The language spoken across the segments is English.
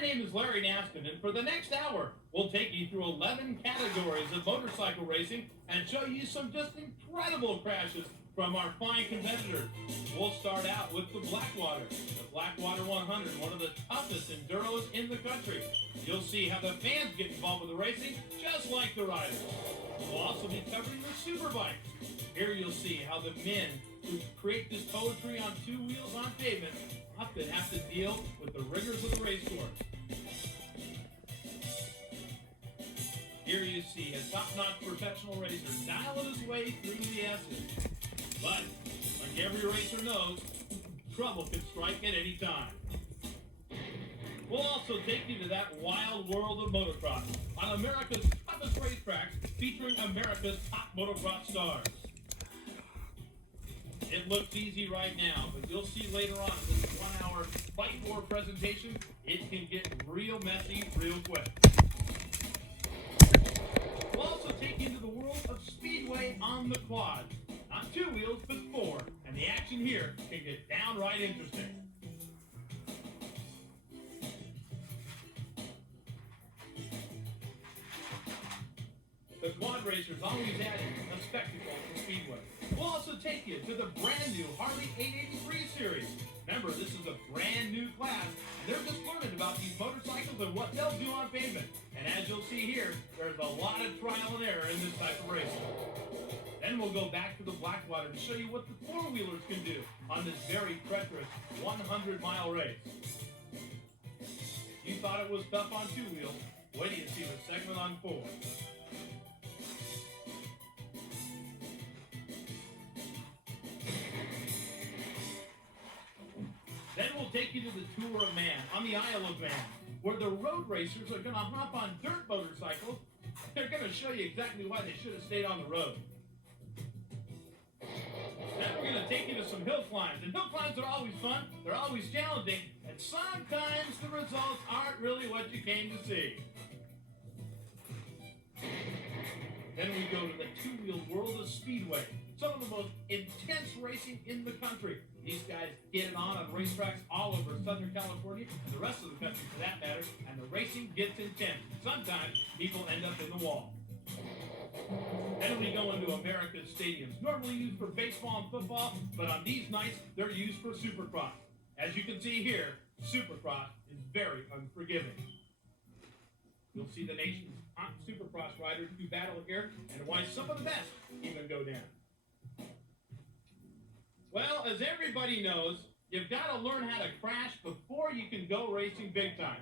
My name is Larry Naskin, and for the next hour, we'll take you through 11 categories of motorcycle racing and show you some just incredible crashes from our fine competitors. We'll start out with the Blackwater. The Blackwater 100, one of the toughest enduros in the country. You'll see how the fans get involved with the racing, just like the riders. We'll also be covering the Superbikes. Here you'll see how the men who create this poetry on two wheels on pavement often have to deal with the rigors of the race course. Here you see a top-notch professional racer dialing his way through the S's. But, like every racer knows, trouble can strike at any time. We'll also take you to that wild world of motocross on America's toughest racetracks featuring America's top motocross stars. It looks easy right now, but you'll see later on in this 1 hour Fight For presentation, it can get real messy real quick. We'll also take you into the world of speedway on the quad. Not two wheels, but four, and the action here can get downright interesting. The quad racers always adding a spectacle to speedway. We'll also take you to the brand new Harley 883 series. Remember, this is a brand new class, and they're just learning about these motorcycles and what they'll do on pavement. And as you'll see here, there's a lot of trial and error in this type of racing. Then we'll go back to the Blackwater to show you what the four-wheelers can do on this very treacherous 100-mile race. If you thought it was tough on two wheels, wait till you see the segment on four. Then we'll take you to the Tour of Man on the Isle of Man, where the road racers are going to hop on dirt motorcycles. They're going to show you exactly why they should have stayed on the road. Then we're going to take you to some hill climbs. And hill climbs are always fun, they're always challenging, and sometimes the results aren't really what you came to see. Then we go to the two-wheel world of speedway. Some of the most intense racing in the country. These guys get it on racetracks all over Southern California and the rest of the country for that matter, and the racing gets intense. Sometimes people end up in the wall. Then we go into America's stadiums, normally used for baseball and football, but on these nights, they're used for Supercross. As you can see here, Supercross is very unforgiving. You'll see the nation's top Supercross riders do battle here, and why some of the best even go down. Well, as everybody knows, you've got to learn how to crash before you can go racing big time.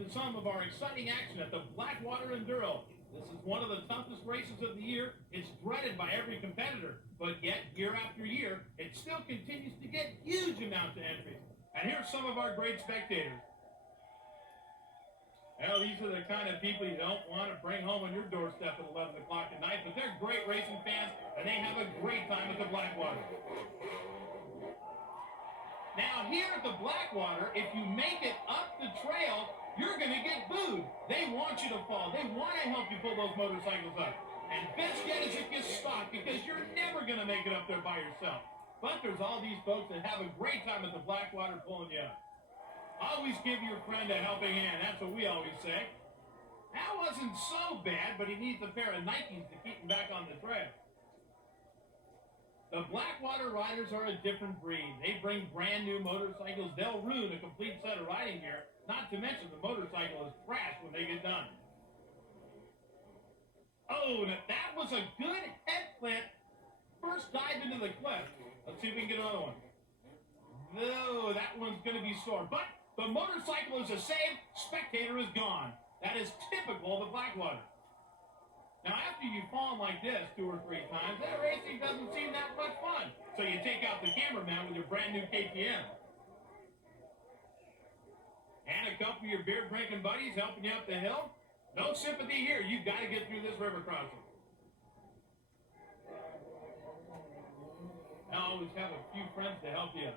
To some of our exciting action at the Blackwater Enduro. This is one of the toughest races of the year. It's dreaded by every competitor, but yet year after year, it still continues to get huge amounts of entries. And here's some of our great spectators. Well, these are the kind of people you don't want to bring home on your doorstep at 11 o'clock at night, but they're great racing fans, and they have a great time at the Blackwater. Now, here at the Blackwater, if you make it up the trail, you're going to get booed. They want you to fall. They want to help you pull those motorcycles up. And best yet is if you stop, because you're never going to make it up there by yourself. But there's all these folks that have a great time at the Blackwater pulling you up. Always give your friend a helping hand. That's what we always say. That wasn't so bad, but he needs a pair of Nikes to keep him back on the trail. The Blackwater riders are a different breed. They bring brand new motorcycles. They'll ruin a complete set of riding gear. Not to mention the motorcycle is crashed when they get done. Oh, that was a good head plant. First dive into the cliff. Let's see if we can get another one. No, that one's going to be sore. But the motorcycle is a save. Spectator is gone. That is typical of the Blackwater. Now, after you've fallen like this 2 or 3 times, that racing doesn't seem that much fun. So you take out the cameraman with your brand new KTM. And a couple of your beer-drinking buddies helping you up the hill. No sympathy here. You've got to get through this river crossing. Now always have a few friends to help you.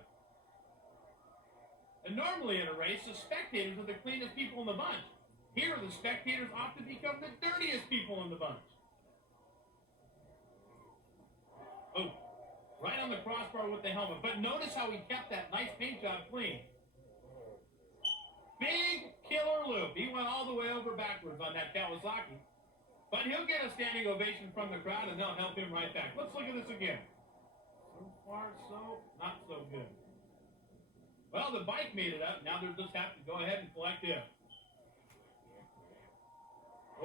And normally in a race, the spectators are the cleanest people in the bunch. Here, the spectators often become the dirtiest people in the bunch. Oh, right on the crossbar with the helmet. But notice how he kept that nice paint job clean. Big killer loop. He went all the way over backwards on that Kawasaki. But he'll get a standing ovation from the crowd, and they'll help him right back. Let's look at this again. So far, so not so good. Well, the bike made it up. Now they'll just have to go ahead and collect him.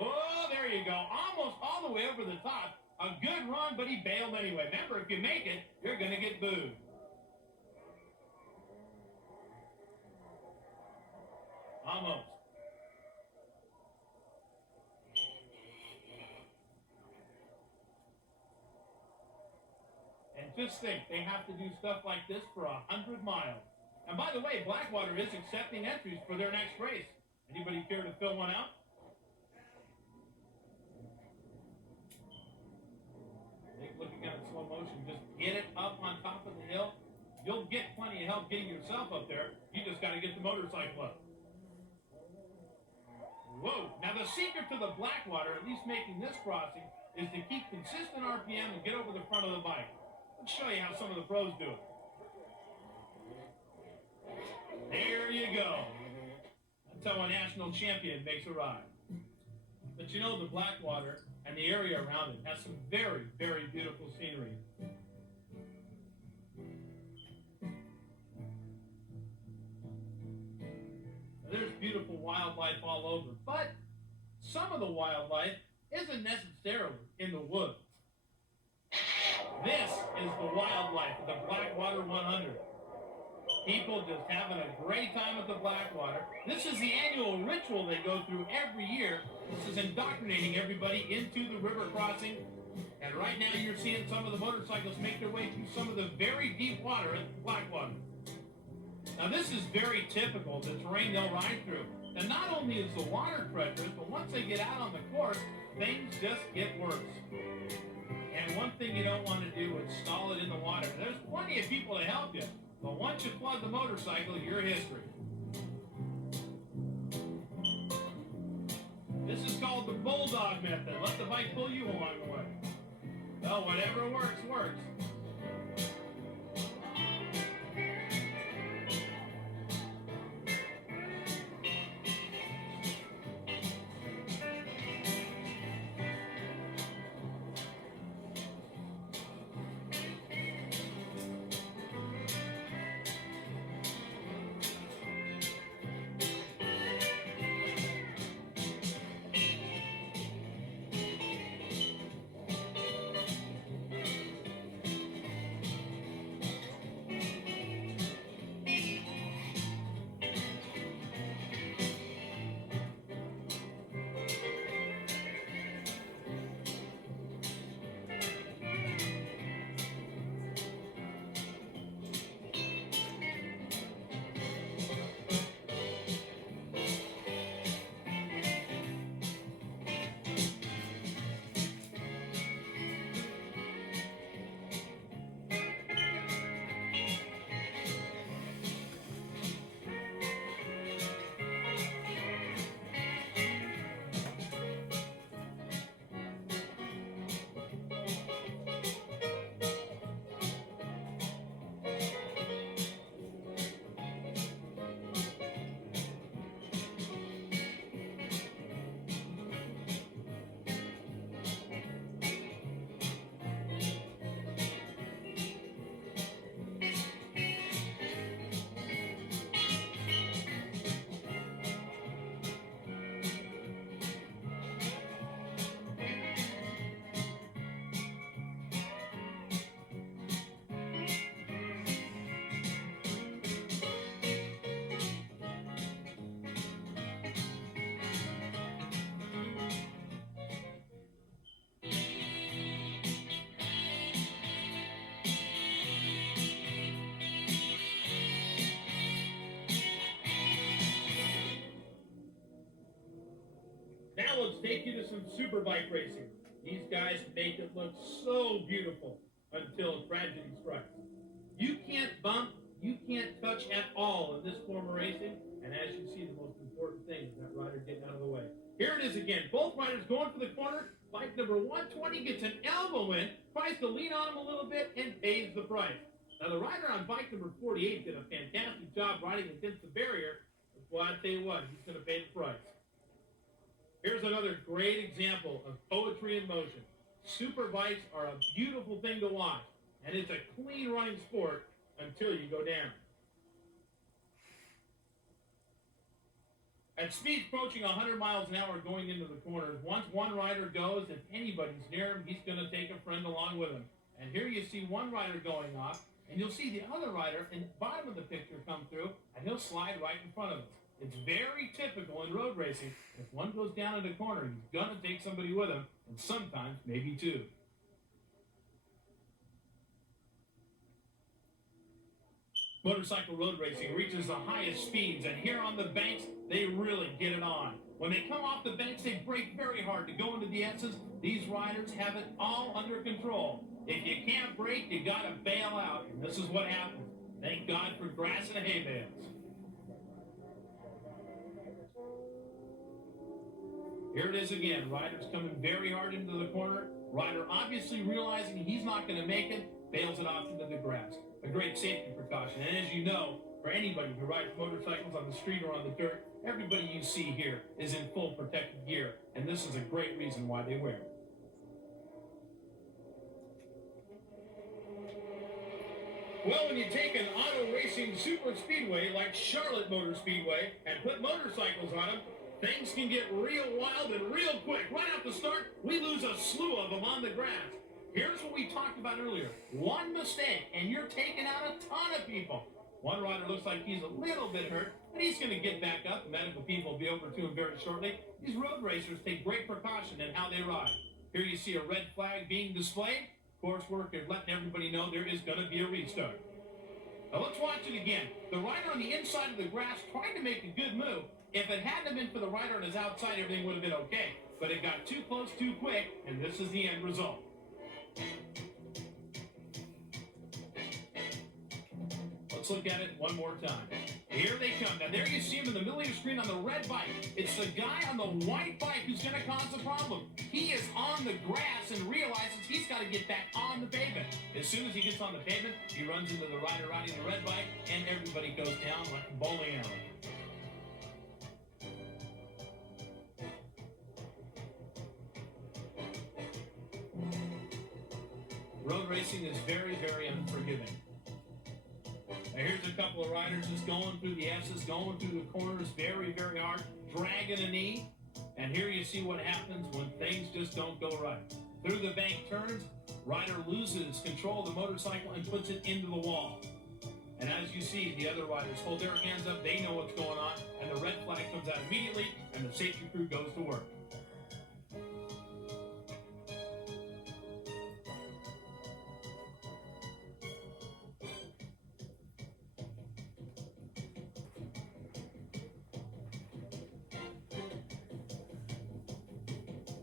Oh, there you go. Almost all the way over the top. A good run, but he bailed anyway. Remember, if you make it, you're going to get booed. Almost. And just think, they have to do stuff like this for 100 miles. And by the way, Blackwater is accepting entries for their next race. Anybody care to fill one out? Looking at it in slow motion, just get it up on top of the hill. You'll get plenty of help getting yourself up there. You just got to get the motorcycle up. Whoa. Now the secret to the Blackwater, at least making this crossing, is to keep consistent RPM and get over the front of the bike. Let's show you how some of the pros do it. There you go. That's how a national champion makes a ride. But you know, the Blackwater and the area around it has some very, very beautiful scenery. Now, there's beautiful wildlife all over, but some of the wildlife isn't necessarily in the woods. This is the wildlife of the Blackwater 100. People just having a great time at the Blackwater. This is the annual ritual they go through every year. This is indoctrinating everybody into the river crossing. And right now you're seeing some of the motorcycles make their way through some of the very deep water at the Blackwater. Now this is very typical, the terrain they'll ride through. And not only is the water treacherous, but once they get out on the course, things just get worse. And one thing you don't want to do is stall it in the water. There's plenty of people to help you. But once you flood the motorcycle, you're history. This is called the bulldog method. Let the bike pull you along the way. Well, whatever works, works. Now let's take you to some superbike racing. These guys make it look so beautiful. until tragedy strikes. You can't bump, you can't touch at all in this form of racing. And as you see, the most important thing is that rider getting out of the way. Here it is again. Both riders going for the corner. Bike number 120 gets an elbow in, tries to lean on him a little bit, and pays the price. Now, the rider on bike number 48 did a fantastic job riding against the barrier. Well, I tell you what, he's going to pay the price. Here's another great example of poetry in motion. Super bikes are a beautiful thing to watch, and it's a clean running sport until you go down. At speeds approaching 100 miles an hour going into the corners, once one rider goes, if anybody's near him, he's going to take a friend along with him. And here you see one rider going off, and you'll see the other rider in the bottom of the picture come through, and he'll slide right in front of us. It's very typical in road racing. If one goes down in the corner, he's going to take somebody with him, and sometimes maybe two. Motorcycle road racing reaches the highest speeds, and here on the banks, they really get it on. When they come off the banks, they brake very hard to go into the S's. These riders have it all under control. If you can't brake, you gotta bail out, and this is what happens. Thank God for grass and hay bales. Here it is again. Riders coming very hard into the corner. Rider obviously realizing he's not going to make it, bails it off into the grass. A great safety precaution. And as you know, for anybody who rides motorcycles on the street or on the dirt, everybody you see here is in full protective gear. And this is a great reason why they wear it. Well, when you take an auto racing super speedway like Charlotte Motor Speedway and put motorcycles on them, things can get real wild and real quick. Right off the start, we lose a slew of them on the grass. Here's what we talked about earlier. One mistake, and you're taking out a ton of people. One rider looks like he's a little bit hurt, but he's going to get back up. The medical people will be over to him very shortly. These road racers take great precaution in how they ride. Here you see a red flag being displayed. Course worker letting everybody know there is going to be a restart. Now let's watch it again. The rider on the inside of the grass trying to make a good move. If it hadn't been for the rider on his outside, everything would have been okay. But it got too close too quick, and this is the end result. Let's look at it one more time. Here they come. Now there you see him in the middle of the screen on the red bike. It's the guy on the white bike who's going to cause the problem. He is on the grass and realizes he's got to get back on the pavement. As soon as he gets on the pavement, he runs into the rider riding the red bike, and everybody goes down like a bowling alley. Road racing is very, very unforgiving. Now here's a couple of riders just going through the S's, going through the corners very, very hard, dragging a knee. And here you see what happens when things just don't go right. Through the bank turns, rider loses control of the motorcycle and puts it into the wall. And as you see, the other riders hold their hands up, they know what's going on, and the red flag comes out immediately, and the safety crew goes to work.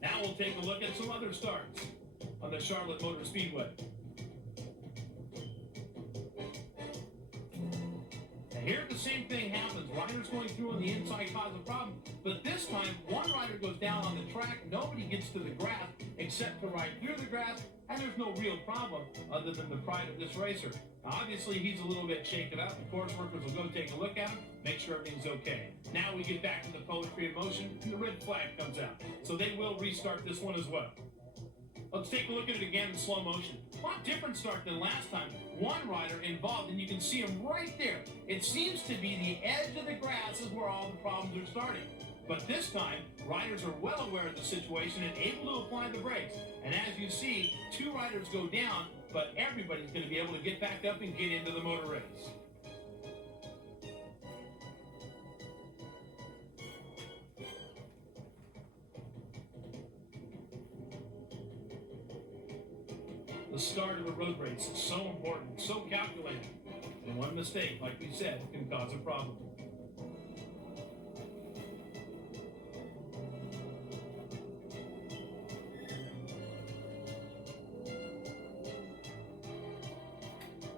Now we'll take a look at some other starts on the Charlotte Motor Speedway. And here the same thing happens. Riders going through on the inside cause a problem, but this time one rider goes down on the track. Nobody gets to the grass except to ride through the grass, and there's no real problem other than the pride of this racer. Now, obviously, he's a little bit shaken up. The course workers will go take a look at him, make sure everything's okay. Now we get back to the poetry of motion, and the red flag comes out. So they will restart this one as well. Let's take a look at it again in slow motion. A lot different start than last time. One rider involved, and you can see him right there. It seems to be the edge of the grass is where all the problems are starting. But this time, riders are well aware of the situation and able to apply the brakes. And as you see, two riders go down, but everybody's going to be able to get back up and get into the motor race. The start of a road race is so important, so calculated. And one mistake, like we said, can cause a problem.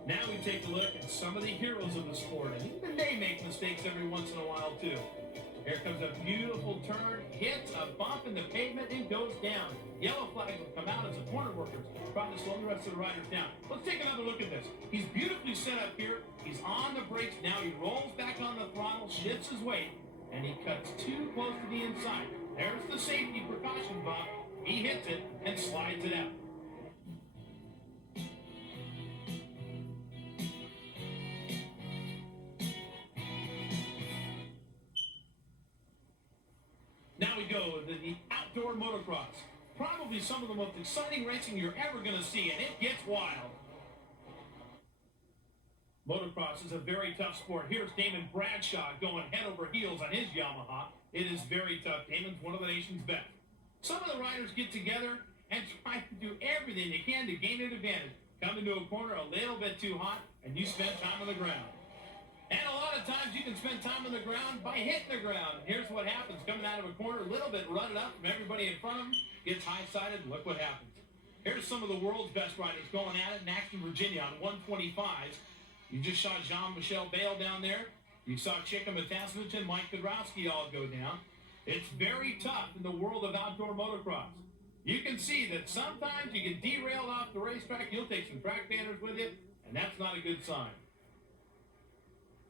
Now we take a look at some of the heroes of the sport, and even they make mistakes every once in a while too. Here comes a beautiful turn, hits a bump in the pavement, and goes down. Yellow flags will come out as the corner workers try to slow the rest of the riders down. Let's take another look at this. He's beautifully set up here. He's on the brakes. Now he rolls back on the throttle, shifts his weight, and he cuts too close to the inside. There's the safety precaution bump. He hits it and slides it out. Now we go to the outdoor motocross. Probably some of the most exciting racing you're ever going to see, and it gets wild. Motocross is a very tough sport. Here's Damon Bradshaw going head over heels on his Yamaha. It is very tough. Damon's one of the nation's best. Some of the riders get together and try to do everything they can to gain an advantage. Come into a corner a little bit too hot, and you spend time on the ground. And a lot of times you can spend time on the ground by hitting the ground. Here's what happens. Coming out of a corner a little bit rutted up from everybody in front of him, gets high-sided, and look what happens. Here's some of the world's best riders going at it in Axton, Virginia on 125s. You just saw Jean-Michel Bale down there. You saw Chika Matasevich and Mike Kudrowski all go down. It's very tough in the world of outdoor motocross. You can see that sometimes you get derailed off the racetrack. You'll take some track banners with you, and that's not a good sign.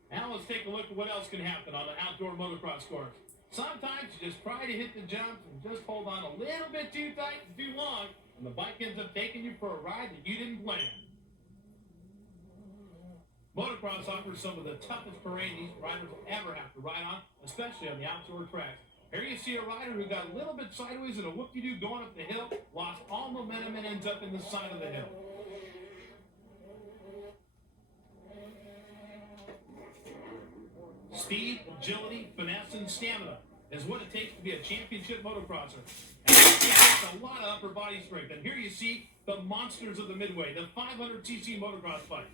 Now let's take a look at what else can happen on an outdoor motocross course. Sometimes you just try to hit the jumps and just hold on a little bit too tight and too long, and the bike ends up taking you for a ride that you didn't plan. Motocross offers some of the toughest terrain these riders will ever have to ride on, especially on the outdoor tracks. Here you see a rider who got a little bit sideways and a whoop-de-doo going up the hill, lost all momentum and ends up in the side of the hill. Speed, agility, finesse, and stamina is what it takes to be a championship motocrosser. And it takes a lot of upper body strength. And here you see the monsters of the Midway, the 500cc motocross bike.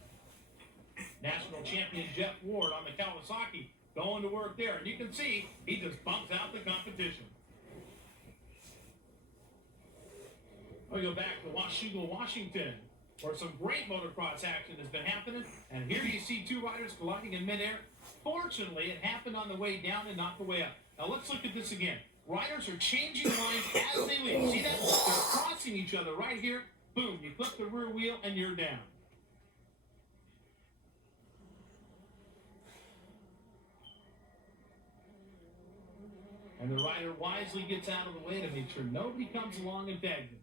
National champion Jeff Ward on the Kawasaki going to work there. And you can see he just bumps out the competition. We go back to Washougal, Washington, where some great motocross action has been happening. And here you see two riders colliding in midair. Fortunately, it happened on the way down and not the way up. Now let's look at this again. Riders are changing lines as they leave. See that? They're crossing each other right here. Boom, you flip the rear wheel and you're down. And the rider wisely gets out of the way to make sure nobody comes along and tags him.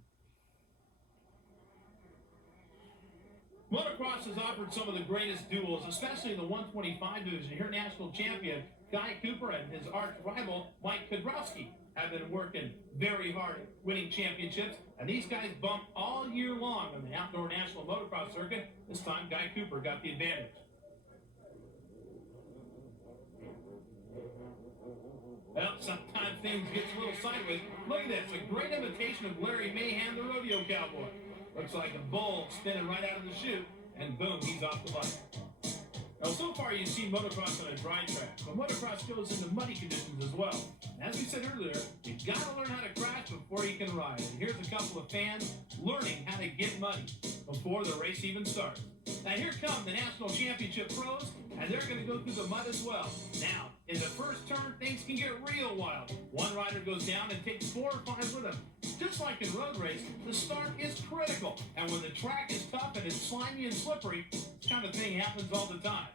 Motocross has offered some of the greatest duels, especially in the 125 division. Here, national champion Guy Cooper and his arch rival Mike Kudrowski have been working very hard at winning championships, and these guys bumped all year long on the outdoor national motocross circuit. This time, Guy Cooper got the advantage. Well, sometimes things get a little sideways. Look at this, a great imitation of Larry Mahan, the rodeo cowboy. Looks like a bull spinning right out of the chute, and boom, he's off the bike. Now, so far you've seen motocross on a dry track, but motocross goes into muddy conditions as well. And as we said earlier, you've got to learn how to crash before you can ride. And here's a couple of fans learning how to get muddy before the race even starts. Now, here come the National Championship pros, and they're going to go through the mud as well. Now, in the first turn, things can get real wild. One rider goes down and takes 4 or 5 with him. Just like in road race, the start is critical. And when the track is tough and it's slimy and slippery, this kind of thing happens all the time.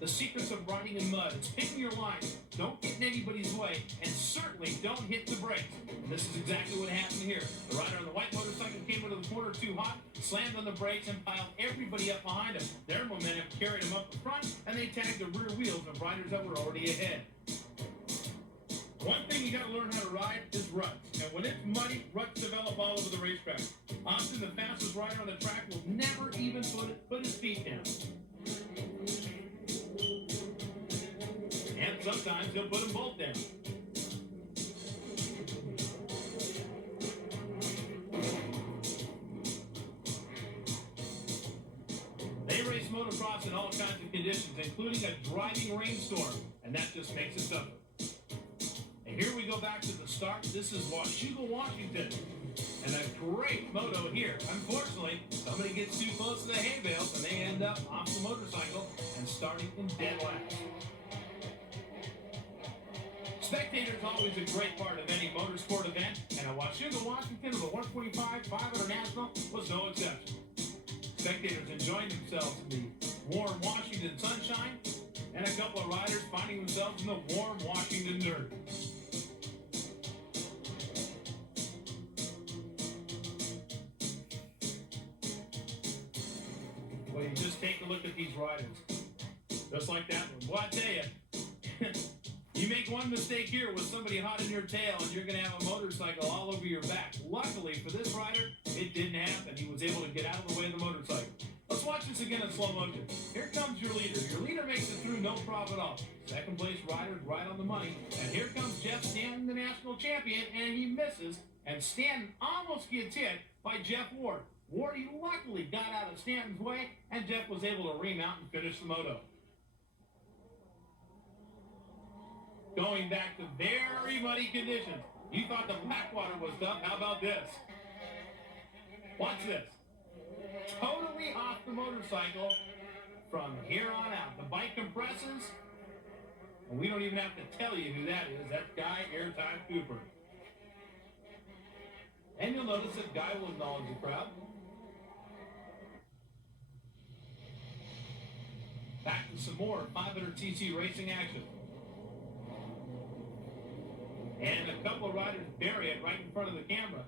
The secrets of riding in mud is picking your line, don't get in anybody's way, and certainly don't hit the brakes. And this is exactly what happened here. The rider on the white motorcycle came into the corner too hot, slammed on the brakes, and piled everybody up behind him. Their momentum carried him up the front, and they tagged the rear wheels of riders that were already ahead. One thing you got to learn how to ride is ruts. And when it's muddy, ruts develop all over the racetrack. Often the fastest rider on the track will never even put his feet down. And sometimes he'll put them both down. They race motocross in all kinds of conditions, including a driving rainstorm, and that just makes it tougher. And here we go back to the start. This is Washougal, Washington. And a great moto here. Unfortunately, somebody gets too close to the hay bales and they end up off the motorcycle and starting in dead last. Spectators always a great part of any motorsport event, and at Washougal, Washington, the 125 500 National was no exception. Spectators enjoying themselves in the warm Washington sunshine, and a couple of riders finding themselves in the warm Washington dirt. Well, you just take a look at these riders. Just like that one. Well, I tell you, you make one mistake here with somebody hot in your tail, and you're going to have a motorcycle all over your back. Luckily for this rider, it didn't happen. He was able to get out of the way of the motorcycle. Let's watch this again in slow motion. Here comes your leader. Your leader makes it through, no problem at all. Second place rider's right on the money. And here comes Jeff Stanton, the national champion, and he misses. And Stanton almost gets hit by Jeff Ward. Ward, he luckily got out of Stanton's way, and Jeff was able to remount and finish the moto. Going back to very muddy conditions. You thought the backwater was tough. How about this? Watch this. Totally off the motorcycle from here on out. The bike compresses, and we don't even have to tell you who that is. That's Guy Airtime Cooper. And you'll notice that Guy will acknowledge the crowd. Back to some more 500cc racing action. And a couple of riders bury it right in front of the camera.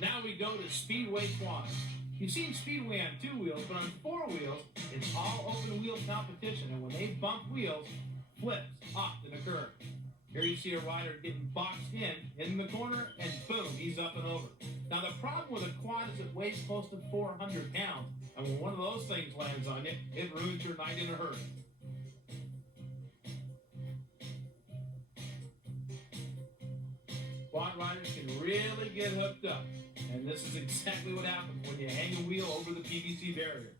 Now we go to Speedway quads. You've seen Speedway on 2 wheels, but on 4 wheels, it's all open wheel competition, and when they bump wheels, flips often occur. Here you see a rider getting boxed in the corner, and boom, he's up and over. Now the problem with a quad is it weighs close to 400 pounds, and when one of those things lands on you, it ruins your night in a hurry. Quad riders can really get hooked up. And this is exactly what happens when you hang a wheel over the PVC barrier.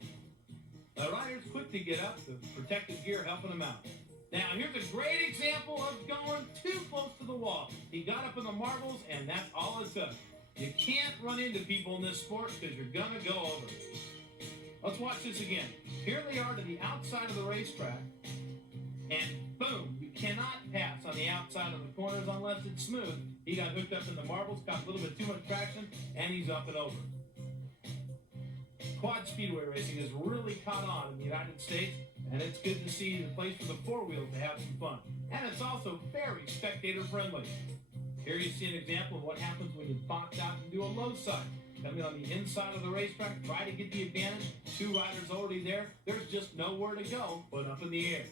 The rider's quick to get up, the protective gear helping him out. Now, here's a great example of going too close to the wall. He got up in the marbles, and that's all it took. You can't run into people in this sport because you're going to go over. Let's watch this again. Here they are to the outside of the racetrack, and boom, you cannot pass on the outside of the corners unless it's smooth. He got hooked up in the marbles, got a little bit too much traction, and he's up and over. Quad speedway racing has really caught on in the United States, and it's good to see the place for the 4-wheels to have some fun. And it's also very spectator-friendly. Here you see an example of what happens when you box out and do a low side. Coming on the inside of the racetrack, try to get the advantage. 2 riders already there. There's just nowhere to go but up in the air.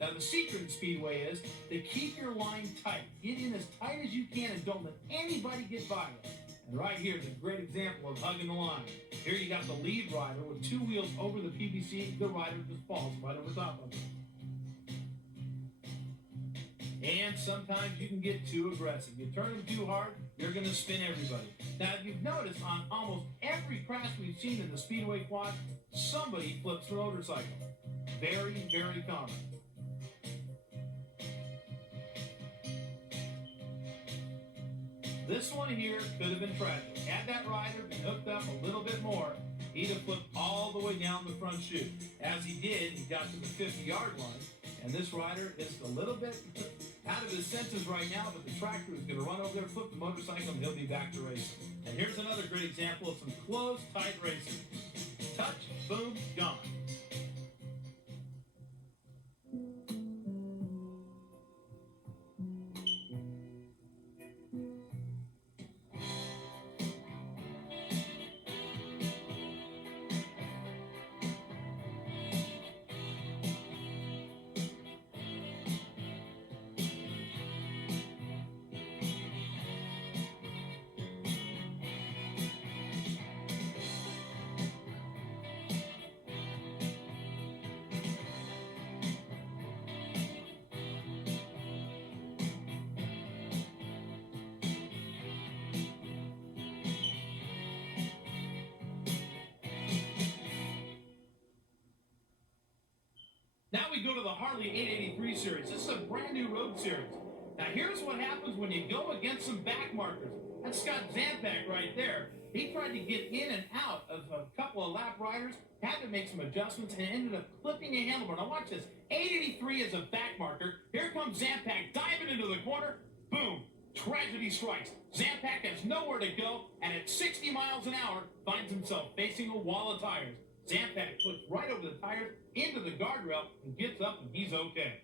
Now, the secret in Speedway is to keep your line tight. Get in as tight as you can and don't let anybody get by you. And right here is a great example of hugging the line. Here you got the lead rider with 2 wheels over the PVC. The rider just falls right over top of it. And sometimes you can get too aggressive. You turn them too hard, you're going to spin everybody. Now, if you've noticed, on almost every crash we've seen in the Speedway quad, somebody flips the motorcycle. Very, very common. This one here could have been tragic. Had that rider been hooked up a little bit more, he'd have flipped all the way down the front chute. As he did, he got to the 50-yard line, and this rider is a little bit out of his senses right now, but the tractor is going to run over there, flip the motorcycle, and he'll be back to racing. And here's another great example of some close, tight racing. Touch, boom, gone. Now we go to the Harley 883 series. This is a brand new road series. Now here's what happens when you go against some back markers. That's Scott Zampak right there. He tried to get in and out of a couple of lap riders, had to make some adjustments, and ended up clipping a handlebar. Now watch this. 883 is a back marker. Here comes Zampak diving into the corner. Boom. Tragedy strikes. Zampak has nowhere to go, and at 60 miles an hour, finds himself facing a wall of tires. Zampak flips right over the tires, into the guardrail, and gets up, and he's okay.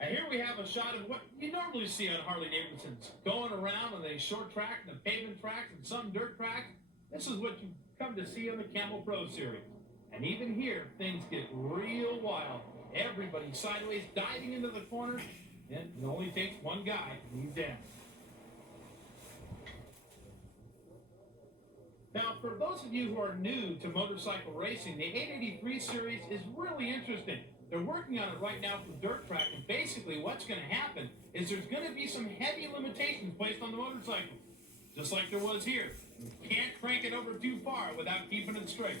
And here we have a shot of what you normally see on Harley Davidsons, going around on a short track and a pavement track and some dirt track. This is what you come to see on the Camel Pro Series. And even here, things get real wild. Everybody sideways, diving into the corner, and it only takes one guy, and he's down. Now, for those of you who are new to motorcycle racing, the 883 series is really interesting. They're working on it right now for dirt track, and basically what's going to happen is there's going to be some heavy limitations placed on the motorcycle, just like there was here. You can't crank it over too far without keeping it straight.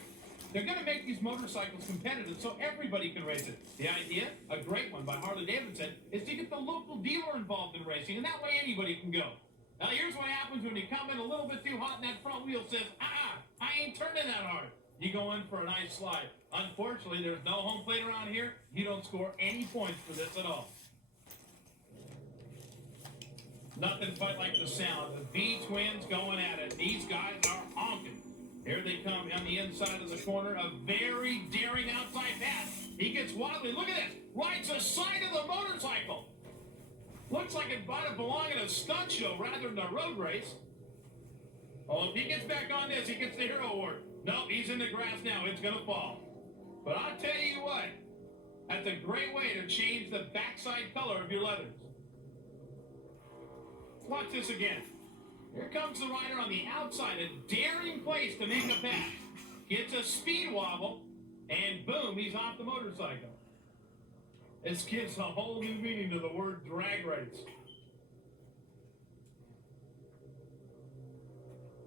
They're going to make these motorcycles competitive so everybody can race it. The idea, a great one by Harley Davidson, is to get the local dealer involved in racing, and that way anybody can go. Now, here's what happens when you come in a little bit too hot and that front wheel says, I ain't turning that hard. You go in for a nice slide. Unfortunately, there's no home plate around here. You don't score any points for this at all. Nothing quite like the sound. The V-twins going at it. These guys are honking. Here they come on the inside of the corner. A very daring outside pass. He gets wobbly. Look at this. Rides the side of the motorcycle. Looks like it might have belonged in a stunt show rather than a road race. Oh, if he gets back on this, he gets the hero award. No, he's in the grass now. It's going to fall. But I'll tell you what, that's a great way to change the backside color of your leathers. Watch this again. Here comes the rider on the outside, a daring place to make a pass. Gets a speed wobble, and boom, he's off the motorcycle. This gives a whole new meaning to the word drag race.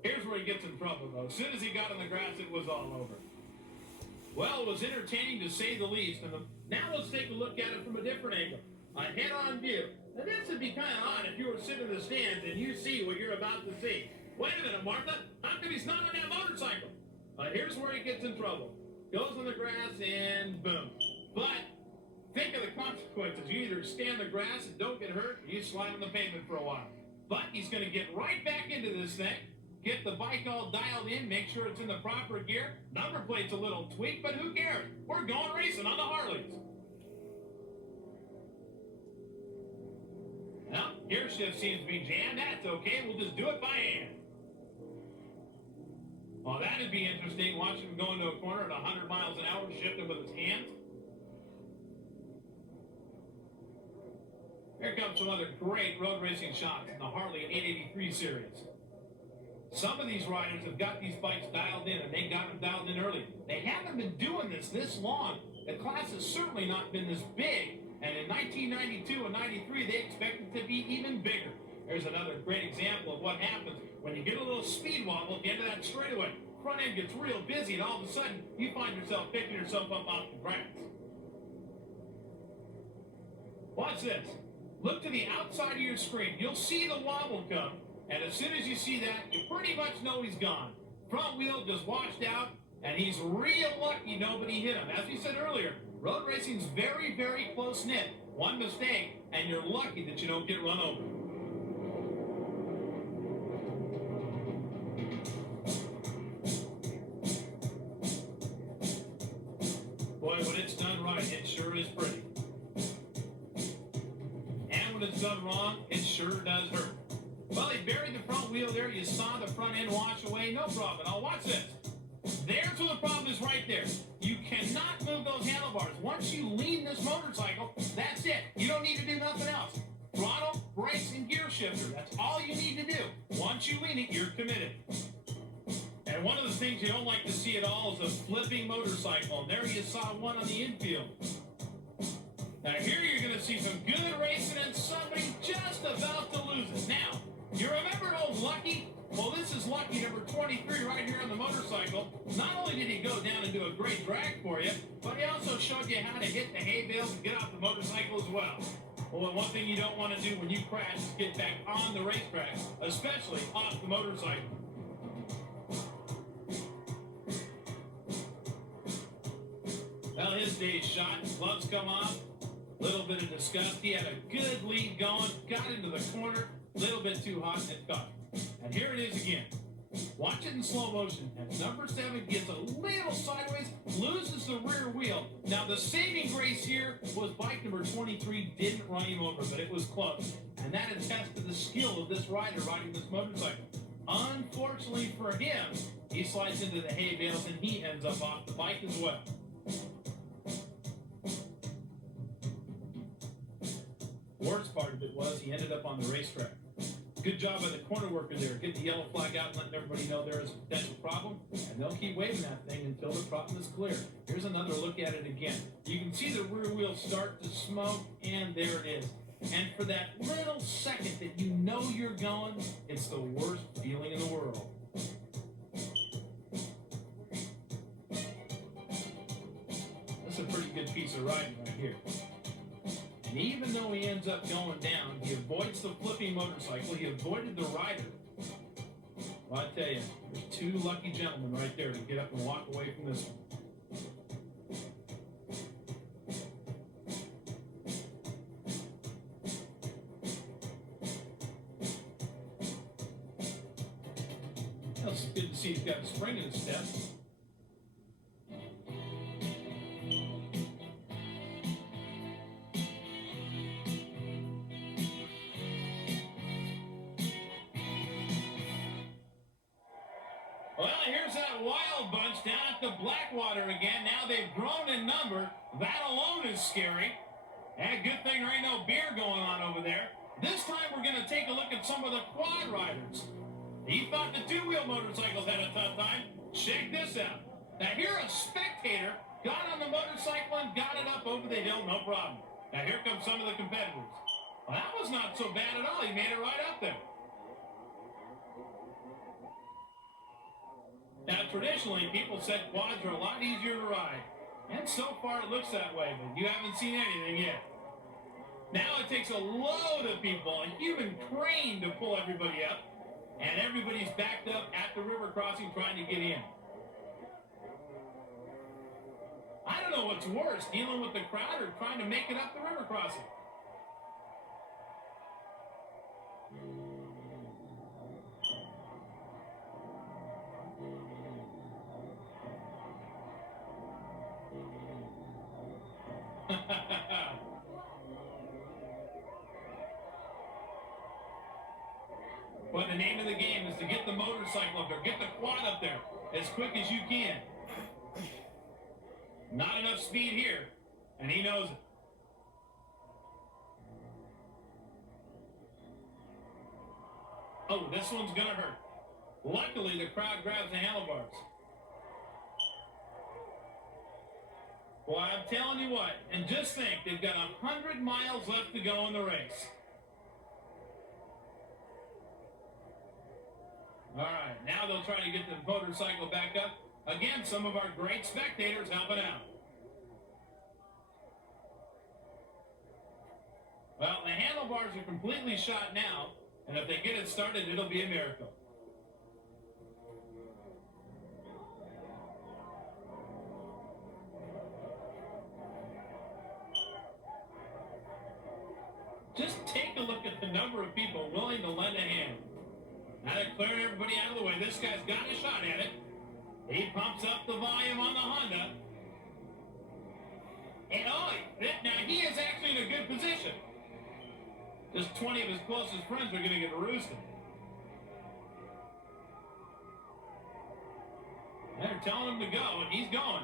Here's where he gets in trouble, though. As soon as he got on the grass, it was all over. Well, it was entertaining to say the least. And now let's take a look at it from a different angle. A head-on view. Now, this would be kind of odd if you were sitting in the stands and you see what you're about to see. Wait a minute, Martha. How come he's not on that motorcycle? Here's where he gets in trouble. Goes on the grass and boom. But think of the consequences. You either stay on the grass and don't get hurt, or you slide on the pavement for a while. But he's going to get right back into this thing, get the bike all dialed in, make sure it's in the proper gear. Number plate's a little tweaked, but who cares? We're going racing on the Harleys. Well, gear shift seems to be jammed. That's okay. We'll just do it by hand. Well, that'd be interesting. Watch him go into a corner at 100 miles an hour, shifting with his hands. Here comes some other great road racing shots in the Harley 883 series. Some of these riders have got these bikes dialed in, and they got them dialed in early. They haven't been doing this long. The class has certainly not been this big, and in 1992 and 93, they expect it to be even bigger. There's another great example of what happens when you get a little speed wobble at the end of that straightaway. Front end gets real busy, and all of a sudden, you find yourself picking yourself up off the grass. Watch this. Look to the outside of your screen. You'll see the wobble come. And as soon as you see that, you pretty much know he's gone. Front wheel just washed out, and he's real lucky nobody hit him. As we said earlier, road racing's very, very close-knit. One mistake, and you're lucky that you don't get run over. Boy, when it's done right, it sure is pretty. And when it's done wrong, it sure does hurt. Well, he buried the front wheel there. You saw the front end wash away. No problem. Now, watch this. There's where the problem is right there. You cannot move those handlebars. Once you lean this motorcycle, that's it. You don't need to do nothing else. Throttle, brakes, and gear shifter. That's all you need to do. Once you lean it, you're committed. And one of the things you don't like to see at all is a flipping motorcycle. And there you saw one on the infield. Now, here you're going to see some good racing and somebody just about to lose it. Now, you remember old Lucky? Well, this is lucky number 23 right here on the motorcycle. Not only did he go down and do a great drag for you, but he also showed you how to hit the hay bales and get off the motorcycle as well. Well, one thing you don't want to do when you crash is get back on the racetrack, especially off the motorcycle. Well, his day's shot, gloves come off, little bit of disgust. He had a good lead going, got into the corner, little bit too hot, and it caught. And here it is again. Watch it in slow motion. As number 7 gets a little sideways, loses the rear wheel. Now, the saving grace here was bike number 23 didn't run him over, but it was close. And that attests to the skill of this rider riding this motorcycle. Unfortunately for him, he slides into the hay bales and he ends up off the bike as well. Worst part of it was he ended up on the racetrack. Good job by the corner worker there, getting the yellow flag out and letting everybody know there is a potential problem, and they'll keep waving that thing until the problem is clear. Here's another look at it again. You can see the rear wheel start to smoke, and there it is. And for that little second that you know you're going, it's the worst feeling in the world. That's a pretty good piece of riding right here. And even though he ends up going down, he avoids the flipping motorcycle. He avoided the rider. Well, I tell you, there's 2 lucky gentlemen right there to get up and walk away from this one. Well, it's good to see he's got a spring in his step. Well, here's that wild bunch down at the Blackwater again. Now they've grown in number. That alone is scary. And good thing there ain't no beer going on over there. This time we're going to take a look at some of the quad riders. He thought the 2-wheel motorcycles had a tough time. Check this out. Now here a spectator got on the motorcycle and got it up over the hill, no problem. Now here come some of the competitors. Well, that was not so bad at all. He made it right up there. Now, traditionally, people said quads are a lot easier to ride. And so far, it looks that way, but you haven't seen anything yet. Now it takes a load of people, a human crane to pull everybody up, and everybody's backed up at the river crossing trying to get in. I don't know what's worse, dealing with the crowd or trying to make it up the river crossing. But the name of the game is to get the motorcycle up there, get the quad up there as quick as you can. Not enough speed here, and he knows it. Oh, this one's gonna hurt. Luckily, the crowd grabs the handlebars. Well, I'm telling you what, and just think, they've got 100 miles left to go in the race. All right, now they'll try to get the motorcycle back up. Again, some of our great spectators helping out. Well, the handlebars are completely shot now, and if they get it started, it'll be a miracle. Just take a look at the number of people willing to lend a hand. Now they're clearing everybody out of the way. This guy's got a shot at it. He pumps up the volume on the Honda. And now he is actually in a good position. Just 20 of his closest friends are going to get roosted. They're telling him to go, and he's going.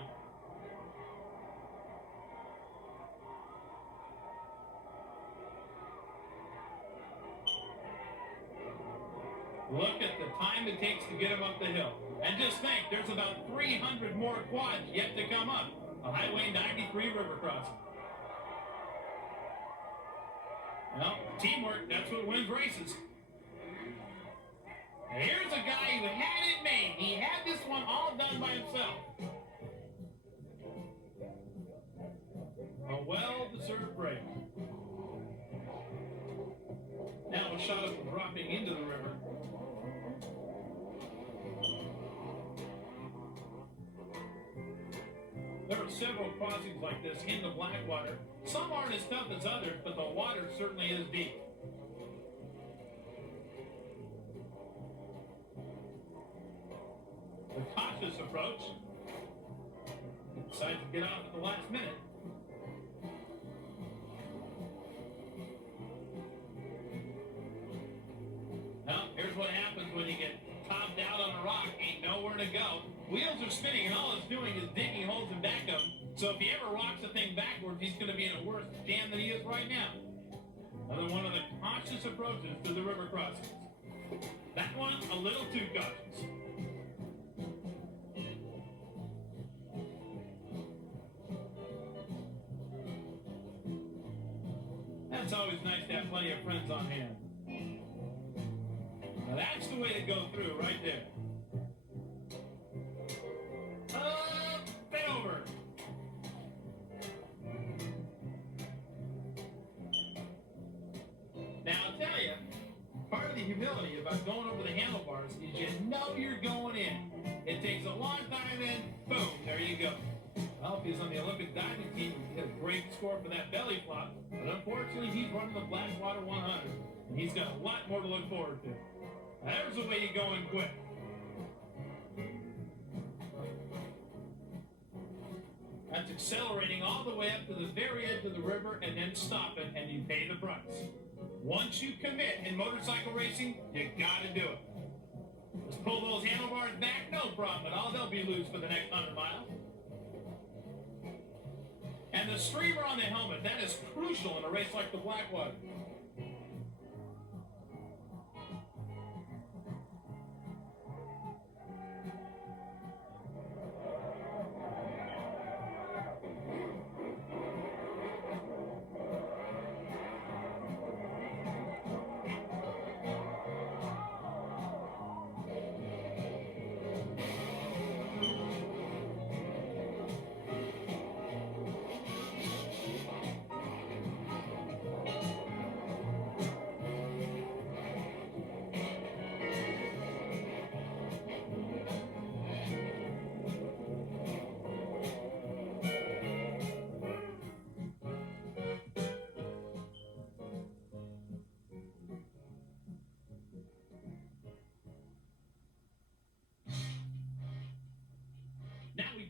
Look at the time it takes to get him up the hill. And just think, there's about 300 more quads yet to come up. A Highway 93 river crossing. Well, teamwork, that's what wins races. And here's a guy who had it made. He had this one all done by himself. A well-deserved break. Now a shot of him dropping into the river. There are several crossings like this in the Blackwater. Some aren't as tough as others, but the water certainly is deep. The cautious approach. Decides to get off at the last minute. Well, here's what happens when you get topped out on a rock. Ain't nowhere to go. Wheels are spinning, and all it's doing is digging holes and back up. So if he ever rocks the thing backwards, he's going to be in a worse jam than he is right now. Another one of the cautious approaches to the river crossings. That one, a little too cautious. It's always nice to have plenty of friends on hand. Now that's the way to go through right there. Up and over. Now I'll tell you, part of the humility about going over the handlebars is you know you're going in. It takes a long time and boom, there you go. Well, if he's on the Olympic diving team, he had a great score for that belly flop. But unfortunately, he's running the Blackwater 100, and he's got a lot more to look forward to. There's the way you go in quick. That's accelerating all the way up to the very edge of the river and then stopping, and you pay the price. Once you commit in motorcycle racing, you gotta do it. Just pull those handlebars back, no problem at all. They'll be loose for the next 100 miles. And the streamer on the helmet, that is crucial in a race like the Blackwater.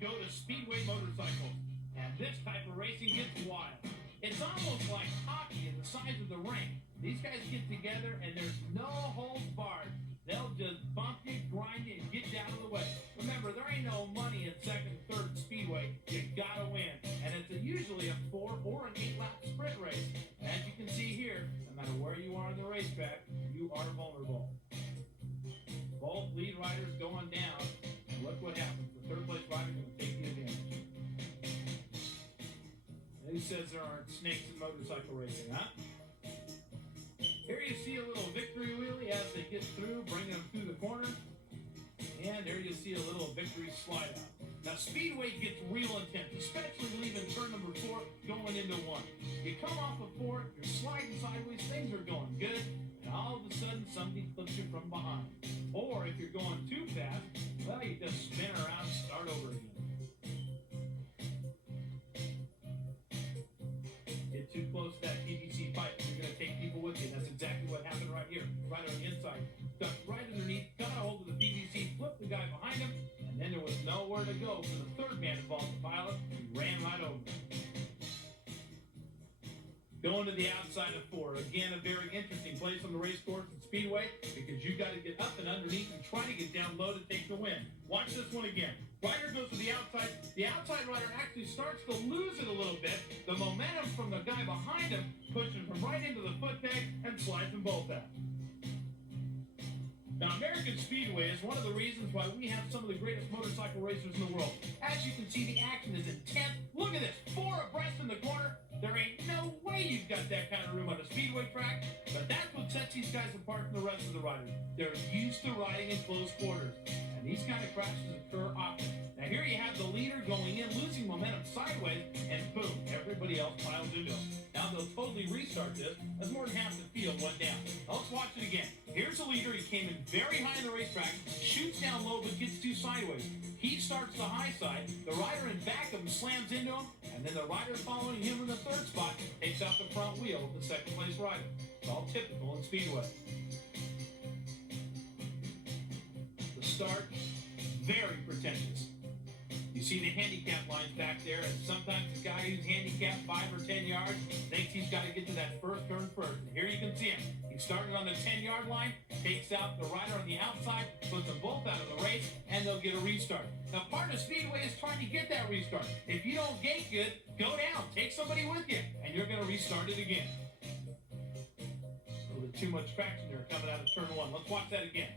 Go to speedway motorcycles, and this type of racing gets wild. It's almost like hockey in the size of the rink. These guys get together, and there's no holds barred. They'll just bump you, grind you, and get you out of the way. Remember, there ain't no money in second, third speedway. You gotta win, and it's usually a 4 or an 8-lap sprint race. And as you can see here, no matter where you are on the racetrack, you are vulnerable. Both lead riders going down, and look what happens. The third place rider going to take the advantage. Who says there aren't snakes in motorcycle racing, huh? Here you see a little victory wheelie as they get through, bringing them through the corner. And there you see a little victory slide out. Now, speedway gets real intense, especially leaving turn number 4 going into 1. You come off of 4, you're sliding sideways, things are going good, and all of a sudden somebody clips you from behind. Or if you're going too fast, well, you just spin around and start over again. Get too close to that PVC pipe, you're going to take people with you. That's exactly what happened right here, right on the inside. Ducked right underneath, got a hold of the PVC, flipped the guy behind him, and then there was nowhere to go for the third man involved, the pilot. He ran right over. Going to the outside of 4. Again, a very interesting place on the race course and speedway because you got to get up and underneath and try to get down low to take the win. Watch this one again. Rider goes to the outside. The outside rider actually starts to lose it a little bit. The momentum from the guy behind him pushes him right into the foot peg and slides them both out. Now, American Speedway is one of the reasons why we have some of the greatest motorcycle racers in the world. As you can see, the action is intense. Look at this, 4 abreast in the corner. There ain't no way you've got that kind of room on a speedway track, but that's what sets sets these guys apart from the rest of the riders. They're used to riding in close quarters, and these kind of crashes occur often. Now here you have the leader going in, losing momentum sideways, and boom, everybody else piles into him. Now they'll totally restart this as more than half the field went down. Now let's watch it again. Here's the leader. He came in very high in the racetrack, shoots down low but gets too sideways. He starts the high side. The rider in back of him slams into him, and then the rider following him in the third spot takes out the front wheel of the second place rider. It's all typical in Speedway. The start, very pretentious. You see the handicap lines back there, and sometimes the guy who's handicapped 5 or 10 yards thinks he's got to get to that first turn first. And here you can see him. He started on the 10-yard line, takes out the rider on the outside, puts them both out of the race, and they'll get a restart. Now, part of Speedway is trying to get that restart. If you don't gate good, go down, take somebody with you, and you're going to restart it again. A little too much traction there coming out of turn 1. Let's watch that again.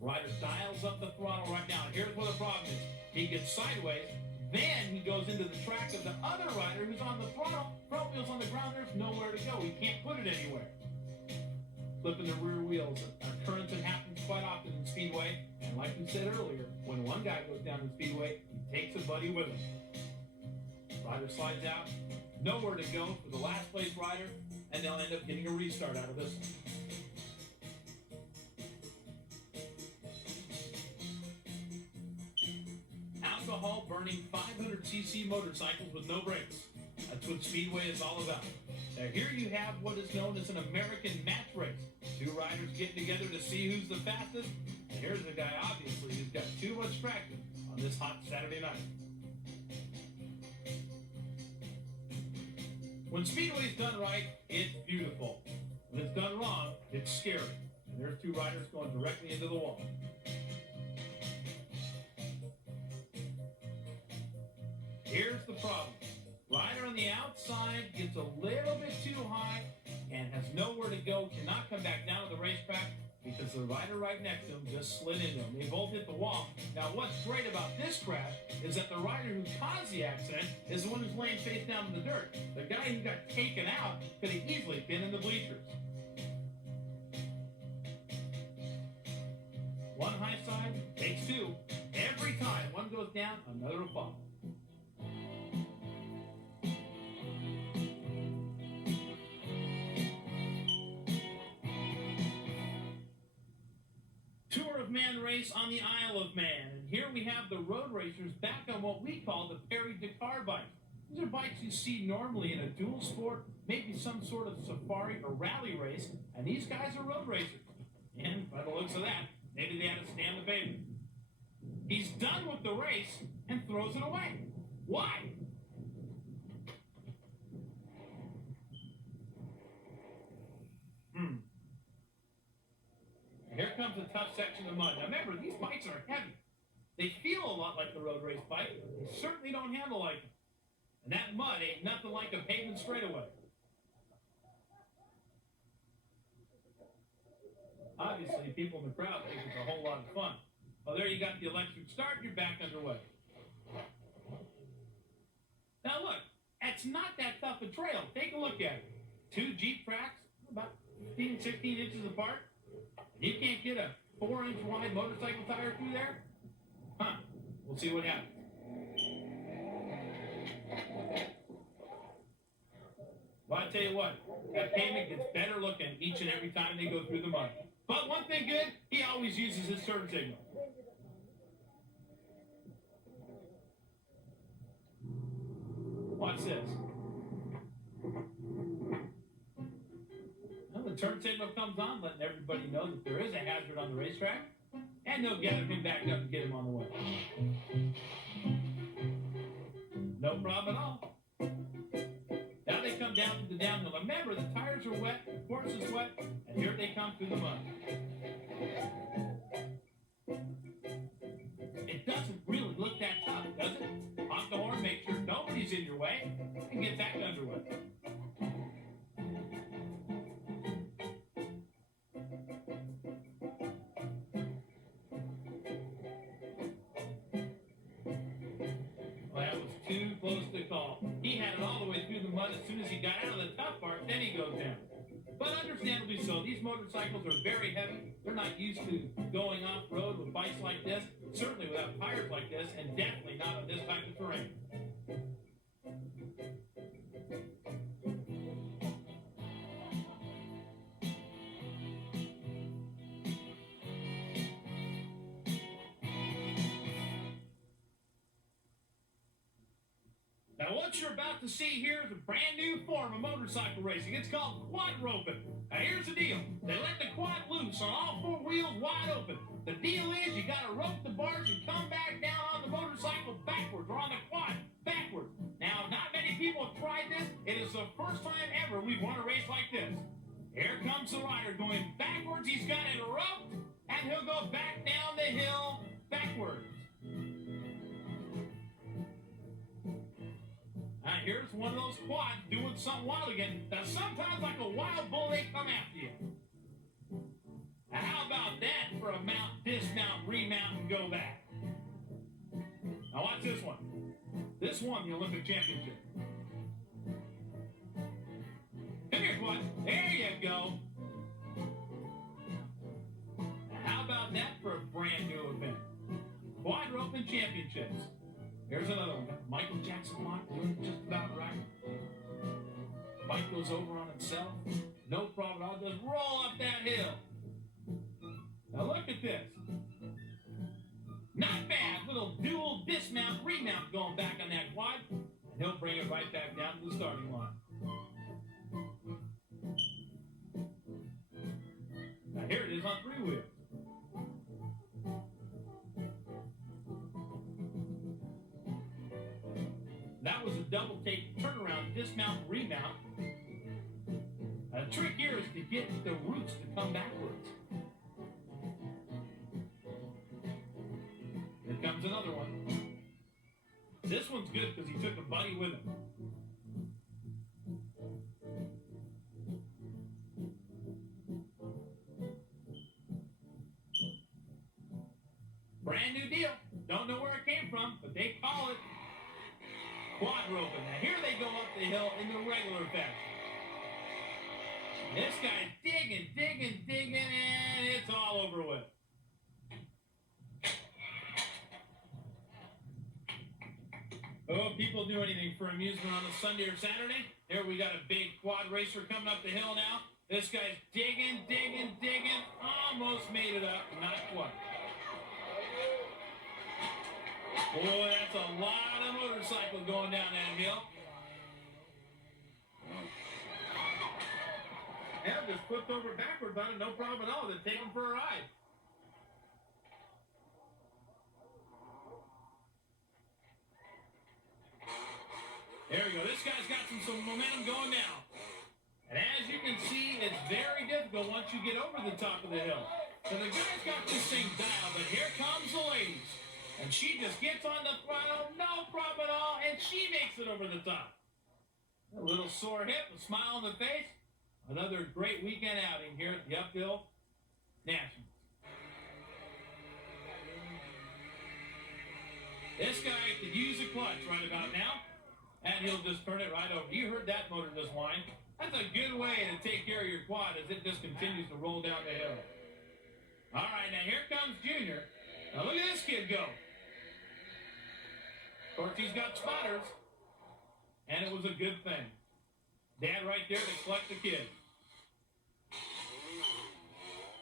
Rider dials up the throttle right now. Here's where the problem is. He gets sideways, then he goes into the track of the other rider who's on the throttle. Front wheel's on the ground. There's nowhere to go. He can't put it anywhere. Flipping the rear wheels. An occurrence that happens quite often in Speedway. And like we said earlier, when one guy goes down in Speedway, he takes a buddy with him. Rider slides out. Nowhere to go for the last place rider, and they'll end up getting a restart out of this one. Alcohol burning 500cc motorcycles with no brakes. That's what Speedway is all about. Now here you have what is known as an American match race. Two riders getting together to see who's the fastest. And here's a guy, obviously, who's got too much traction on this hot Saturday night. When Speedway's done right, it's beautiful. When it's done wrong, it's scary. And there's two riders going directly into the wall. Here's the problem. Rider on the outside gets a little bit too high and has nowhere to go, cannot come back down to the racetrack because the rider right next to him just slid into him. They both hit the wall. Now, what's great about this crash is that the rider who caused the accident is the one who's laying face down in the dirt. The guy who got taken out could have easily been in the bleachers. One high side, takes two. Every time one goes down, another will follow. Tour of Man race on the Isle of Man. And here we have the road racers back on what we call the Paris-Dakar bike. These are bikes you see normally in a dual sport, maybe some sort of safari or rally race, and these guys are road racers. And by the looks of that, maybe they had to stay on the pavement. He's done with the race and throws it away. Why? Here comes a tough section of mud. Now remember, these bikes are heavy. They feel a lot like the road race bike. They certainly don't handle like them. And that mud ain't nothing like a pavement straightaway. Obviously, people in the crowd think it's a whole lot of fun. Well, there you got the electric start, you're back underway. Now look, it's not that tough a trail. Take a look at it. Two Jeep tracks, about 15, 16 inches apart. You can't get a 4-inch wide motorcycle tire through there? Huh. We'll see what happens. Well, I tell you what, that pavement gets better looking each and every time they go through the mud. But one thing good, he always uses his turn signal. Watch this. Well, the turn signal comes on, letting everybody know that there is a hazard on the racetrack, and they'll gather him back up and get him on the way. No problem at all. Now they come down to the downhill. Remember, the tires are wet, the course is wet, and here they come through the mud. It doesn't really look that tough, does it? Honk the horn, make sure nobody's in your way, and get back underway. Well, that was too close to call. He had it all the way through the mud. As soon as he got out of the tough part, then he goes down. But understandably So these motorcycles are very heavy. They're not used to going off-road with bikes like this, certainly without tires like this, and definitely not on this type of terrain. Now, what you're about to see here is a brand new form of motorcycle racing. It's called quad roping. Now, here's the deal. They let the quad loose on all four wheels wide open. The deal is you got to rope the bars and come back down on the motorcycle backwards, or on the quad backwards. Now, not many people have tried this. It is the first time ever we've won a race like this. Here comes the rider going backwards. He's got it roped, and he'll go back down the hill backwards. Now, here's one of those quads doing something wild again. Now, sometimes like a wild bull, they come after you. Now, how about that for a mount, dismount, remount, and go back? Now, watch this one. This won the Olympic Championship. Come here, quad. There you go. Now, how about that for a brand new event? Quad roping championships. Here's another one. Michael Jackson lock doing just about right. Bike goes over on itself. No problem. I'll just roll up that hill. Now look at this. Not bad. Little dual dismount, remount going back on that quad. And he'll bring it right back down to the starting line. Now here it is on three wheels. That was a double take turnaround, dismount, remount. The trick here is to get the roots to come backwards. Here comes another one. This one's good because he took a buddy with him. Brand new deal. Don't know where it came from, but they call it quad roping. Now here they go up the hill in the regular fashion. This guy's digging, and it's all over with. Oh, people do anything for amusement on a Sunday or Saturday. Here we got a big quad racer coming up the hill now. This guy's digging, almost made it up, not quite. Boy, that's a lot of motorcycle going down that hill. Yeah, just flipped over backwards on it, no problem at all. Then take them for a ride. There we go. This guy's got some momentum going now. And as you can see, it's very difficult once you get over the top of the hill. So the guy's got this thing dialed, but here comes the ladies. And she just gets on the throttle, no problem at all, and she makes it over the top. A little sore hip, a smile on the face. Another great weekend outing here at the Uphill Nationals. This guy could use a clutch right about now, and he'll just turn it right over. You heard that motor just whine. That's a good way to take care of your quad as it just continues to roll down the hill. All right, now here comes Junior. Now look at this kid go. Of course, he's got spotters, and it was a good thing. Dad right there to collect the kid.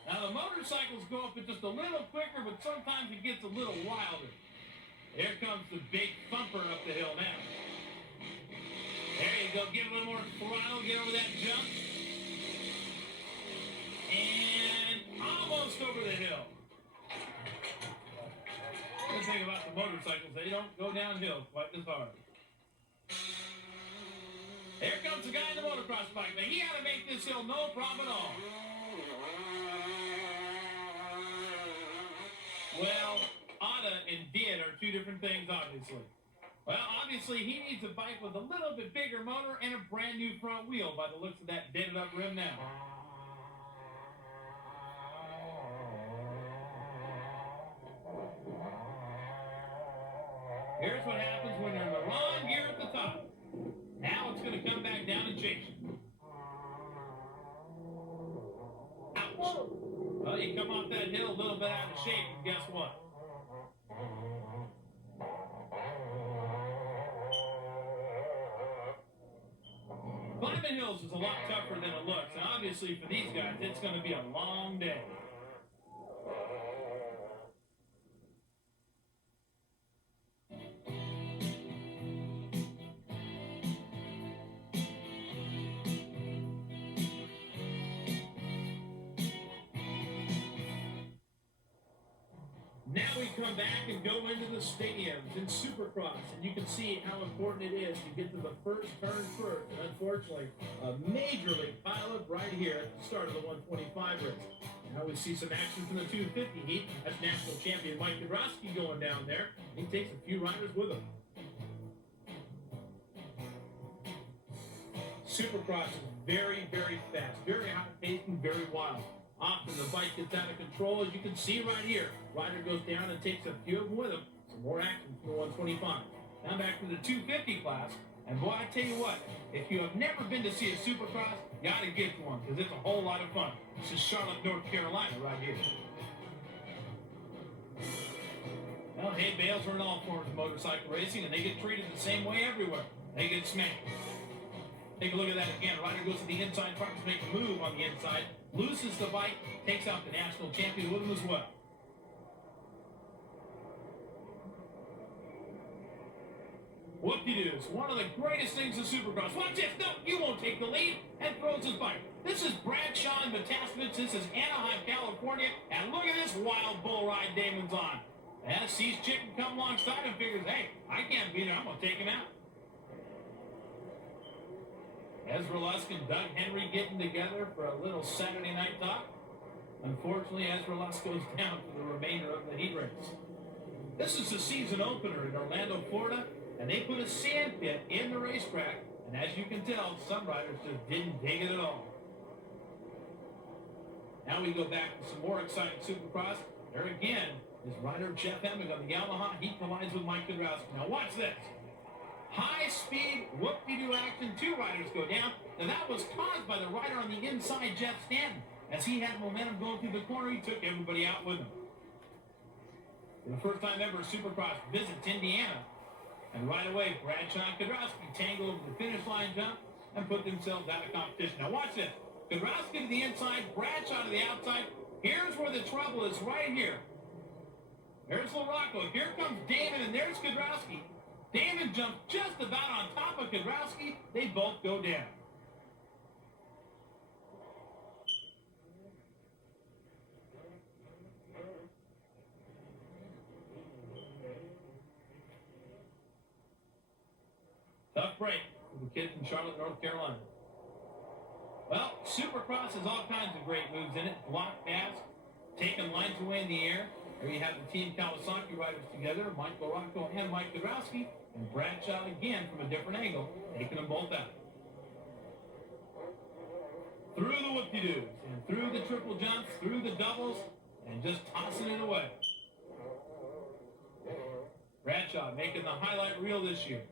Now, the motorcycles go up just a little quicker, but sometimes it gets a little wilder. Here comes the big thumper up the hill now. There you go. Get a little more throttle. Get over that jump. And almost over the hill. The thing about the motorcycles, they don't go downhill quite as hard. Here comes the guy in the motocross bike. Now, he had to make this hill no problem at all. Well, oughta and did are two different things, obviously. Well, obviously, he needs a bike with a little bit bigger motor and a brand new front wheel by the looks of that dented up rim now. Here's what happens when you're in the wrong gear at the top. Now it's going to come back down and chase you. Well, you come off that hill a little bit out of shape, and guess what? Climbing hills is a lot tougher than it looks, and obviously for these guys, it's going to be a long day. Now we come back and go into the stadiums in Supercross, and you can see how important it is to get to the first turn first. And unfortunately, a major league pileup right here at the start of the 125 race. Now we see some action from the 250 heat. That's national champion Mike Kudrowski going down there. He takes a few riders with him. Supercross is very, very fast, very high-paced, and very wild. Often the bike gets out of control, as you can see right here. Rider goes down and takes a few of them with him. Some more action from the 125. Now back to the 250 class. And boy, I tell you what, if you have never been to see a Supercross, you got to get to one, because it's a whole lot of fun. This is Charlotte, North Carolina right here. Well, hay bales are in all forms of motorcycle racing, and they get treated the same way everywhere. They get smacked. Take a look at that again. Rider goes to the inside, tries to make a move on the inside, loosens the bike, takes out the national champion with him as well. Whoop-de-doos, one of the greatest things in Supercross. Watch this, no, you won't take the lead, and throws his bike. This is Bradshaw and Metastavich. This is Anaheim, California, and look at this wild bull ride Damon's on. And sees Chicken come alongside and figures, hey, I can't beat him, I'm going to take him out. Ezra Lusk and Doug Henry getting together for a little Saturday night talk. Unfortunately, Ezra Lusk goes down for the remainder of the heat race. This is the season opener in Orlando, Florida, and they put a sand pit in the racetrack, and as you can tell, some riders just didn't dig it at all. Now we go back to some more exciting Supercross. There again is rider Jeff Emig on the Yamaha. He collides with Mike Kudrowski. Now watch this. High-speed, whoop-de-doo action. Two riders go down. Now that was caused by the rider on the inside, Jeff Stanton. As he had momentum going through the corner, he took everybody out with him. For the first time ever, Supercross visits Indiana. And right away, Bradshaw and Kudrowski tangle over the finish line jump and put themselves out of competition. Now watch this. Kudrowski to the inside, Bradshaw to the outside. Here's where the trouble is, right here. There's LaRocco. Here comes Damon, and there's Kudrowski. Damon jumps just about on top of Kudrowski. They both go down. Tough break for the kid from Charlotte, North Carolina. Well, Supercross has all kinds of great moves in it. Block pass, taking lines away in the air. There you have the Team Kawasaki riders together, Mike LaRocco and Mike Kudrowski, and Bradshaw again from a different angle, taking them both out. Through the whoop-de-doos, and through the triple jumps, through the doubles, and just tossing it away. Bradshaw making the highlight reel this year.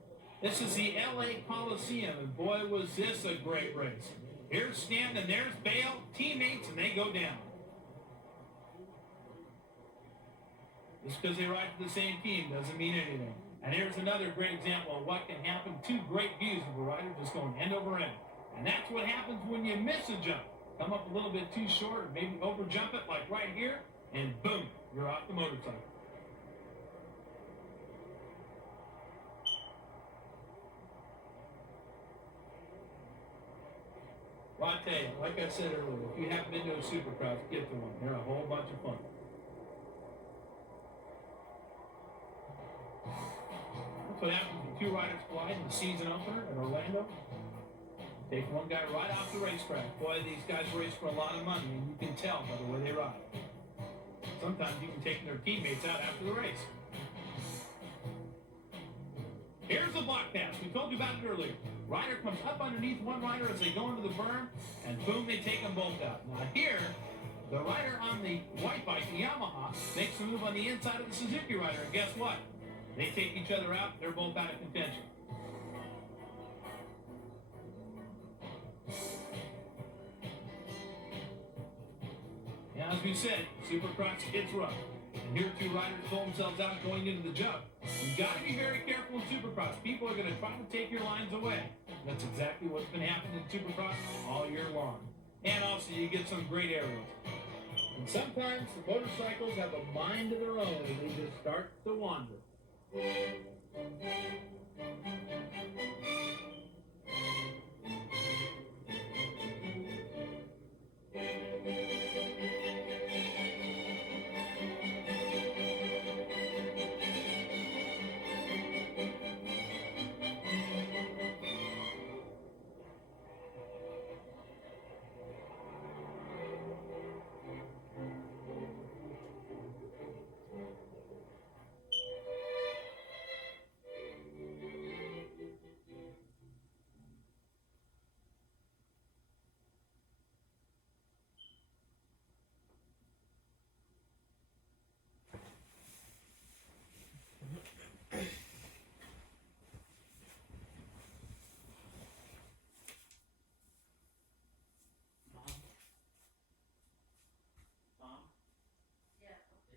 This is the LA Coliseum, and boy, was this a great race. Here's Stanton, and there's Bale, teammates, and they go down. Just because they ride for the same team doesn't mean anything. And here's another great example of what can happen. Two great views of a rider just going end over end. And that's what happens when you miss a jump. Come up a little bit too short, or maybe over jump it like right here, and boom, you're off the motorcycle. Well, I tell you, like I said earlier, if you haven't been to a Supercross, get to one. They're a whole bunch of fun. That's what happens when two riders collide in the season opener in Orlando. Take one guy right off the racetrack. Boy, these guys race for a lot of money, and you can tell by the way they ride. Sometimes even taking their teammates out after the race. Here's the block pass. We told you about it earlier. Rider comes up underneath one rider as they go into the berm, and boom, they take them both out. Now here, the rider on the white bike, the Yamaha, makes a move on the inside of the Suzuki rider, and guess what? They take each other out. They're both out of contention. Yeah, As we said, Supercross gets rough. And here two riders pull themselves out going into the jump. You've got to be very careful in Supercross. People are going to try to take your lines away. That's exactly what's been happening in Supercross all year long. And also, you get some great aerials. And sometimes the motorcycles have a mind of their own and they just start to wander.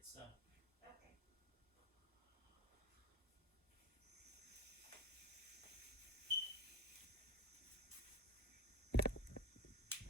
It's